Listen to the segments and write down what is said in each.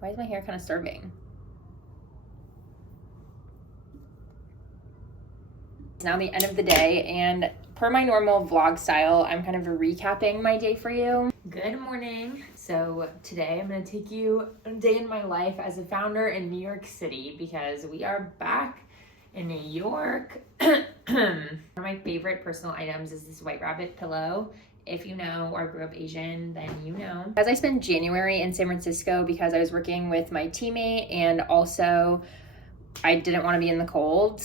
Why is my hair kind of starving? It's now the end of the day, and per my normal vlog style, I'm kind of recapping my day for you. Good morning. So today I'm going to take you a day in my life as a founder in New York City because we are back in New York. One of my favorite personal items is this White Rabbit pillow. If you know or grew up Asian, then you know. As I spent January in San Francisco because I was working with my teammate and also I didn't want to be in the cold,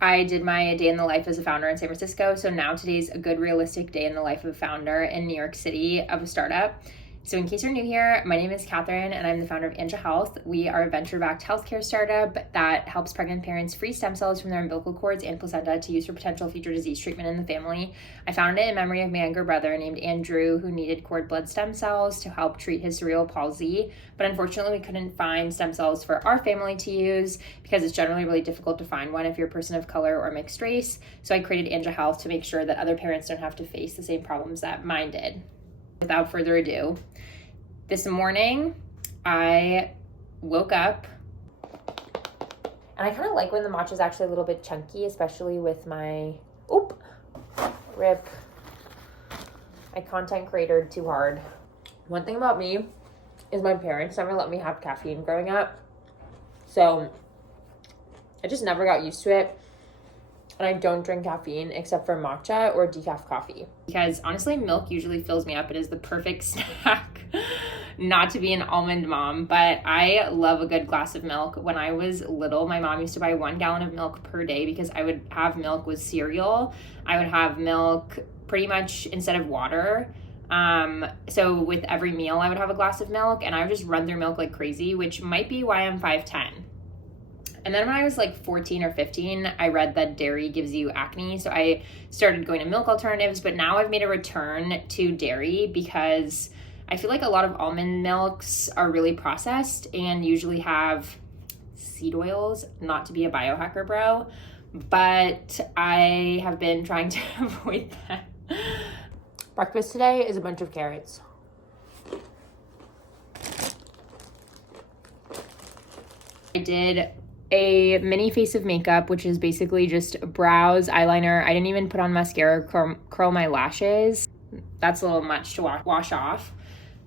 I did my day in the life as a founder in San Francisco. So now today's a good realistic day in the life of a founder in New York City of a startup. So in case you're new here, my name is Catherine and I'm the founder of Anja Health. We are a venture-backed healthcare startup that helps pregnant parents freeze stem cells from their umbilical cords and placenta to use for potential future disease treatment in the family. I founded it in memory of my younger brother named Andrew, who needed cord blood stem cells to help treat his cerebral palsy. But unfortunately, we couldn't find stem cells for our family to use because it's generally really difficult to find one if you're a person of color or mixed race. So I created Anja Health to make sure that other parents don't have to face the same problems that mine did. Without further ado, this morning I woke up and I kind of like when the matcha is actually a little bit chunky, especially with my, I content creatored too hard. One thing about me is my parents never let me have caffeine growing up. So I just never got used to it. And I don't drink caffeine except for matcha or decaf coffee. Because honestly, milk usually fills me up. It is the perfect snack. Not to be an almond mom, but I love a good glass of milk. When I was little, my mom used to buy 1 gallon of milk per day because I would have milk with cereal. I would have milk pretty much instead of water. So with every meal, I would have a glass of milk and I would just run through milk like crazy, which might be why I'm 5'10". And then when I was like 14 or 15, I read that dairy gives you acne. So I started going to milk alternatives, but now I've made a return to dairy because I feel like a lot of almond milks are really processed and usually have seed oils, not to be a biohacker bro, but I have been trying to avoid that. Breakfast today is a bunch of carrots. I did a mini face of makeup, which is basically just brows, eyeliner. I didn't even put on mascara, curl my lashes. That's a little much to wash off.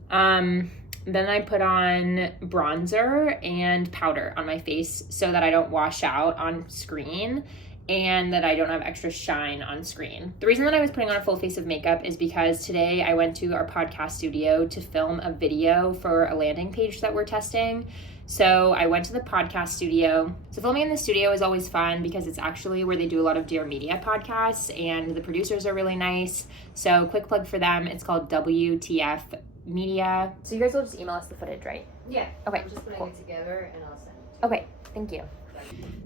Then I put on bronzer and powder on my face so that I don't wash out on screen and that I don't have extra shine on screen. The reason that I was putting on a full face of makeup is because today I went to our podcast studio to film a video for a landing page that we're testing. So I went to the podcast studio. So filming in the studio is always fun because it's actually where they do a lot of Dear Media podcasts and the producers are really nice. So quick plug for them. It's called WTF Media. So you guys will just email us the footage, right? Yeah. Okay. I'm just putting it together and I'll send it. Okay. Thank you.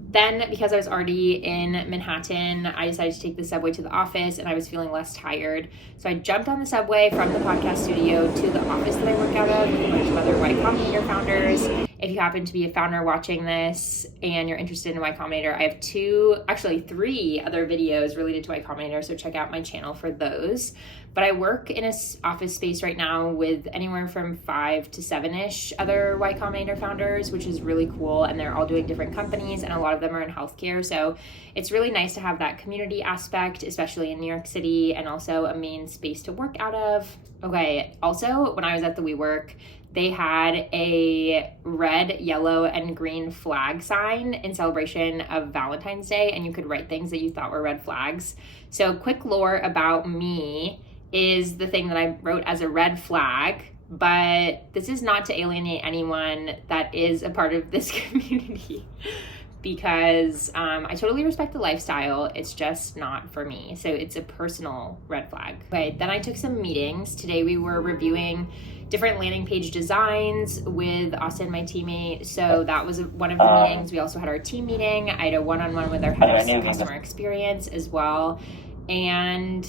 Then, because I was already in Manhattan, I decided to take the subway to the office and I was feeling less tired. So I jumped on the subway from the podcast studio to the office that I work out of with a bunch of other Y Combinator founders. If you happen to be a founder watching this and you're interested in Y Combinator, I have 3 other videos related to Y Combinator, so check out my channel for those. But I work in an office space right now with anywhere from 5 to 7-ish other Y Combinator founders, which is really cool. And they're all doing different companies and a lot of them are in healthcare. So it's really nice to have that community aspect, especially in New York City, and also a main space to work out of. Okay, also when I was at the WeWork, they had a red, yellow, and green flag sign in celebration of Valentine's Day, and you could write things that you thought were red flags. So quick lore about me is the thing that I wrote as a red flag, but this is not to alienate anyone that is a part of this community because I totally respect the lifestyle. It's just not for me. So it's a personal red flag. Okay, then I took some meetings. Today we were reviewing different landing page designs with Austin, my teammate. So that was one of the meetings. We also had our team meeting. I had a one-on-one with our head of customer experience as well. And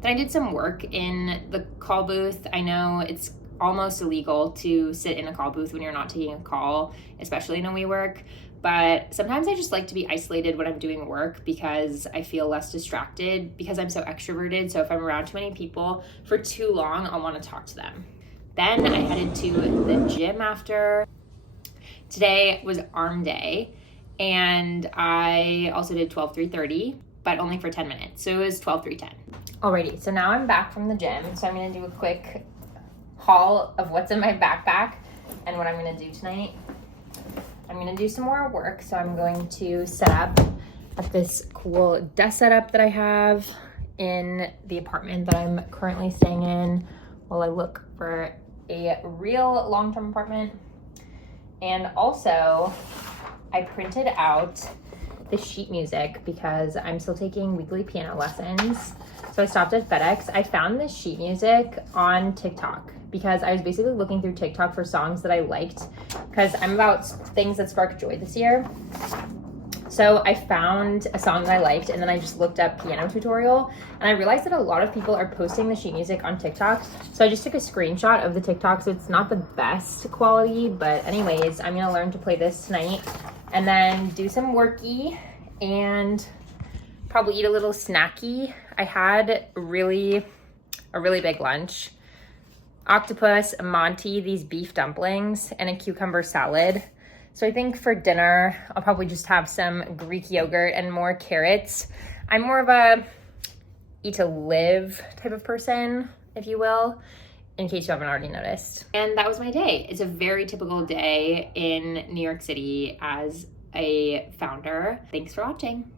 then I did some work in the call booth. I know it's almost illegal to sit in a call booth when you're not taking a call, especially in a WeWork. But sometimes I just like to be isolated when I'm doing work because I feel less distracted because I'm so extroverted. So if I'm around too many people for too long, I'll want to talk to them. Then I headed to the gym after. Today was arm day, and I also did 12-3-30, but only for 10 minutes. So it was 12-3-10. Alrighty, so now I'm back from the gym. So I'm gonna do a quick haul of what's in my backpack and what I'm gonna do tonight. I'm gonna do some more work. So I'm going to set up at this cool desk setup that I have in the apartment that I'm currently staying in while I look for a real long-term apartment. And also, I printed out the sheet music because I'm still taking weekly piano lessons. So I stopped at FedEx. I found this sheet music on TikTok because I was basically looking through TikTok for songs that I liked because I'm about things that spark joy this year. So I found a song that I liked, and then I just looked up piano tutorial, and I realized that a lot of people are posting the sheet music on TikTok. So I just took a screenshot of the TikTok. So it's not the best quality, but anyways, I'm gonna learn to play this tonight and then do some worky and probably eat a little snacky. I had a really big lunch. Octopus, Monty, these beef dumplings, and a cucumber salad. So I think for dinner, I'll probably just have some Greek yogurt and more carrots. I'm more of a eat to live type of person, if you will, in case you haven't already noticed. And that was my day. It's a very typical day in New York City as a founder. Thanks for watching.